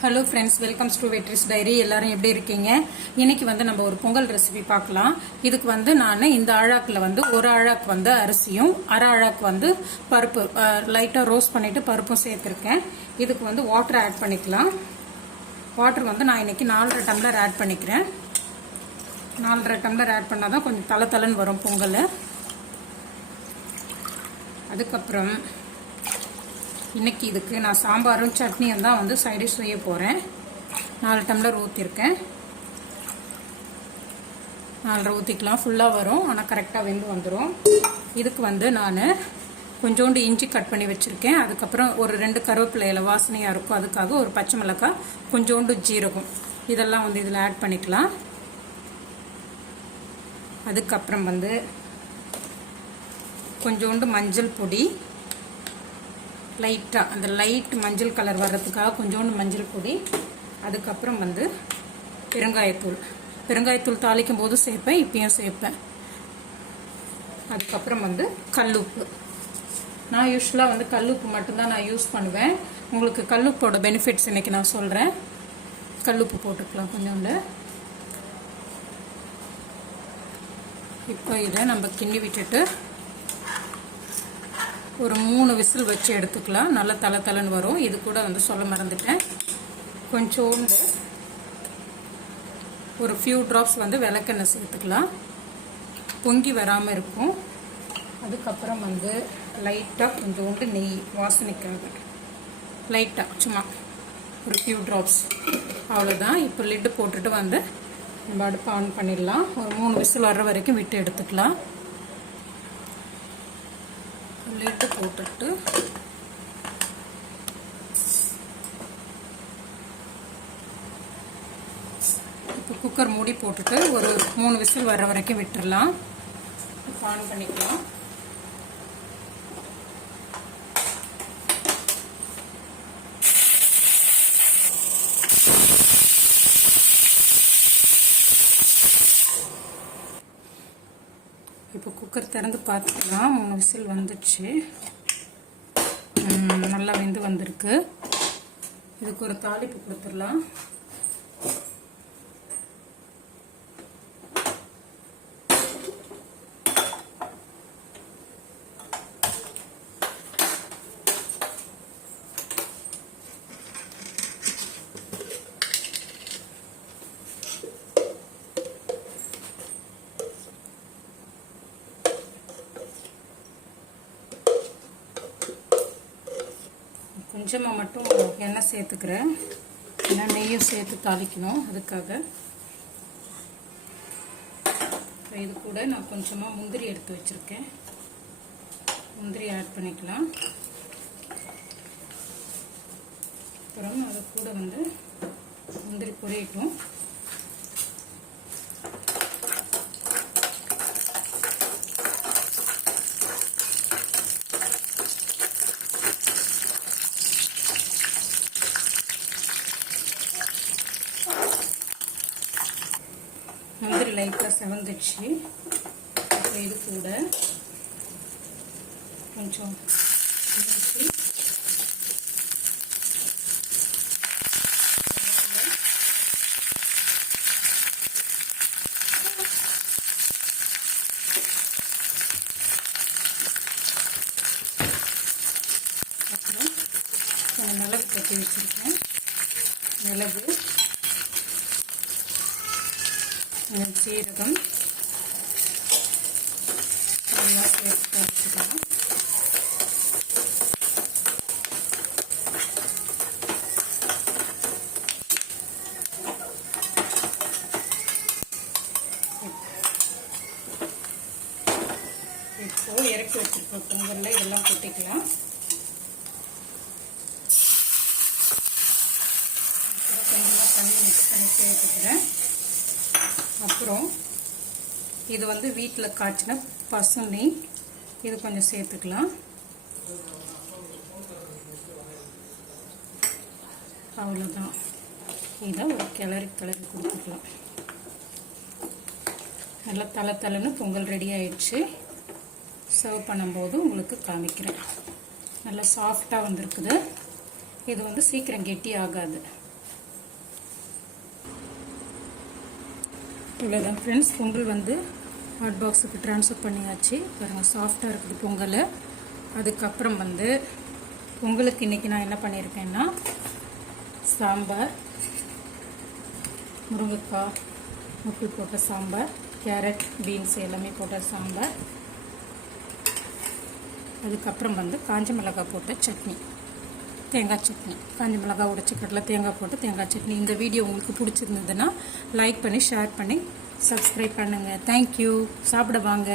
Hello friends, welcomes to Vetri's diary. எல்லாரும் எப்படி இருக்கீங்க? இன்னைக்கு நம்ம ஒரு பொங்கல் ரெசிபி பார்க்கலாம். இதுக்கு நான் இந்த ஆழாக்கில் ஒரு ஆழாக்கு அரிசியும் அரை ஆழாக்கு பருப்பு லைட்டாக ரோஸ்ட் பண்ணிட்டு பருப்பும் சேர்த்துருக்கேன். இதுக்கு வாட்டர் ஆட் பண்ணிக்கலாம். வாட்டர் நான் இன்னைக்கு 4.5 டம்ளர் ஆட் பண்ணிக்கிறேன். 4.5 டம்ளர் ஆட் பண்ணால் தான் கொஞ்சம் தலை வரும் பொங்கல். அதுக்கப்புறம் இன்னைக்கு இதுக்கு நான் சாம்பாரும் சட்னியும் தான் சைடிஷ் செய்ய போகிறேன். 4 டம்ளர் ஊற்றிருக்கேன். 4.5 ஊற்றிக்கலாம். ஃபுல்லாக வரும், ஆனால் கரெக்டாக வெந்து வந்துடும். இதுக்கு நான் கொஞ்சோண்டு இஞ்சி கட் பண்ணி வச்சுருக்கேன். அதுக்கப்புறம் ஒரு 2 கருவேப்பிலை இலை வாசனையாக இருக்கும், அதுக்காக ஒரு பச்சை மிளகாய், கொஞ்சோண்டு ஜீரகம், இதெல்லாம் இதில் ஆட் பண்ணிக்கலாம். அதுக்கப்புறம் கொஞ்சோண்டு மஞ்சள் பொடி, லைட்டாக அந்த லைட் மஞ்சள் கலர் வர்றதுக்காக கொஞ்சோண்டு மஞ்சள் பொடி. அதுக்கப்புறம் பெருங்காயத்தூள் தாளிக்கும் போது சேர்ப்பேன், இப்பயும் சேர்ப்பேன். அதுக்கப்புறம் கல்லுப்பு. நான் யூஸ்வலாக கல்லுப்பு மட்டும்தான் நான் யூஸ் பண்ணுவேன். உங்களுக்கு கல்லுப்போட பெனிஃபிட்ஸ் இன்னைக்கு நான் சொல்கிறேன். கல்லுப்பு போட்டுக்கலாம் கொஞ்சோண்டு. இப்போ இதை நம்ம கிண்டி விட்டுட்டு ஒரு 3 விசில் வச்சு எடுத்துக்கலாம். நல்லா தலை வரும். இது கூட சொல்ல மறந்துட்டேன், கொஞ்சோண்டு ஒரு ஃபியூ ட்ராப்ஸ் விளக்கெண்ணெய் சேர்த்துக்கலாம், பொங்கி வராமல் இருக்கும். அதுக்கப்புறம் லைட்டாக கொஞ்சோண்டு நெய் வாசனைக்காக, லைட்டாக சும்மா ஒரு ஃபியூ ட்ராப்ஸ், அவ்வளோதான். இப்போ லிட்டு போட்டுட்டு நம்ம அடுப்பு ஆன் பண்ணிடலாம். ஒரு 3 விசில் வர்ற வரைக்கும் விட்டு எடுத்துக்கலாம். லிட்டு போட்டுட்டு இப்போ குக்கர் மூடி போட்டுட்டு ஒரு 3 விசில் வர்ற வரைக்கும் விட்டுடலாம். ஆன் பண்ணிக்கலாம். இப்போ குக்கர் திறந்து பார்த்துக்கலாம். 3 விசில் வந்துடுச்சு, நல்லா வந்திருக்கு. இதுக்கு ஒரு தாளிப்பு கொடுத்துடலாம். கொஞ்சமாக மட்டும் எண்ணெய் சேர்த்துக்கிறேன், ஏன்னா நெய்யும் சேர்த்து தாளிக்கணும், அதுக்காக. இது கூட நான் கொஞ்சமாக முந்திரி எடுத்து வச்சுருக்கேன், முந்திரி ஆட் பண்ணிக்கலாம். அப்புறம் அது கூட முந்திரி பொரியட்டும். முந்திரி லைட்டாக செவந்துச்சு. அப்புறம் இது கூட கொஞ்சம் இஞ்சி, அப்புறம் கொஞ்சம் மிளகு கட்டி வச்சுருக்கேன். மிளகு, சீரகம் எல்லாம் சேர்த்து வச்சுக்கலாம். இப்போ இறக்கி வச்சிருக்க பொங்கல்ல இதெல்லாம் கொட்டிக்கலாம். கொஞ்சமாக தண்ணி மிக்ஸ் பண்ணி சேர்த்துக்கிறேன். அப்புறம் இது வீட்டில் காய்ச்சின பசு நெய், இது கொஞ்சம் சேர்த்துக்கலாம். அவ்வளோதான். இதை ஒரு கிளறி கொடுத்துக்கலாம். நல்லா தலைன்னு பொங்கல் ரெடி ஆயிடுச்சு. சர்வ் பண்ணும்போது உங்களுக்கு காமிக்கிறேன். நல்லா சாஃப்டாக வந்திருக்குது. இது சீக்கிரம் கெட்டி ஆகாது. இவ்வளோதான் ஃப்ரெண்ட்ஸ், பொங்கல் வந்து ஹாட் பாக்ஸுக்கு ட்ரான்ஸ்ஃபர் பண்ணியாச்சு. பாருங்கள் சாஃப்டாக இருக்குது பொங்கல். அதுக்கப்புறம் வந்து பொங்கலுக்கு இன்றைக்கி நான் என்ன பண்ணியிருக்கேன்னா சாம்பார், முருங்கைக்காய் முட்டை போட்ட சாம்பார், கேரட் பீன்ஸ் எல்லாமே போட்ட சாம்பார், அதுக்கப்புறம் வந்து காஞ்ச மிளகாய் போட்ட சட்னி, தேங்காய் சட்னி, காஞ்ச மிளகாய் உடைச்ச கடலை தேங்காய் போட்டு தேங்காய் சட்னி. இந்த வீடியோ உங்களுக்கு பிடிச்சிருந்ததுன்னா லைக் பண்ணி ஷேர் பண்ணி சப்ஸ்கிரைப் பண்ணுங்கள். தேங்க்யூ. சாப்பிட வாங்க.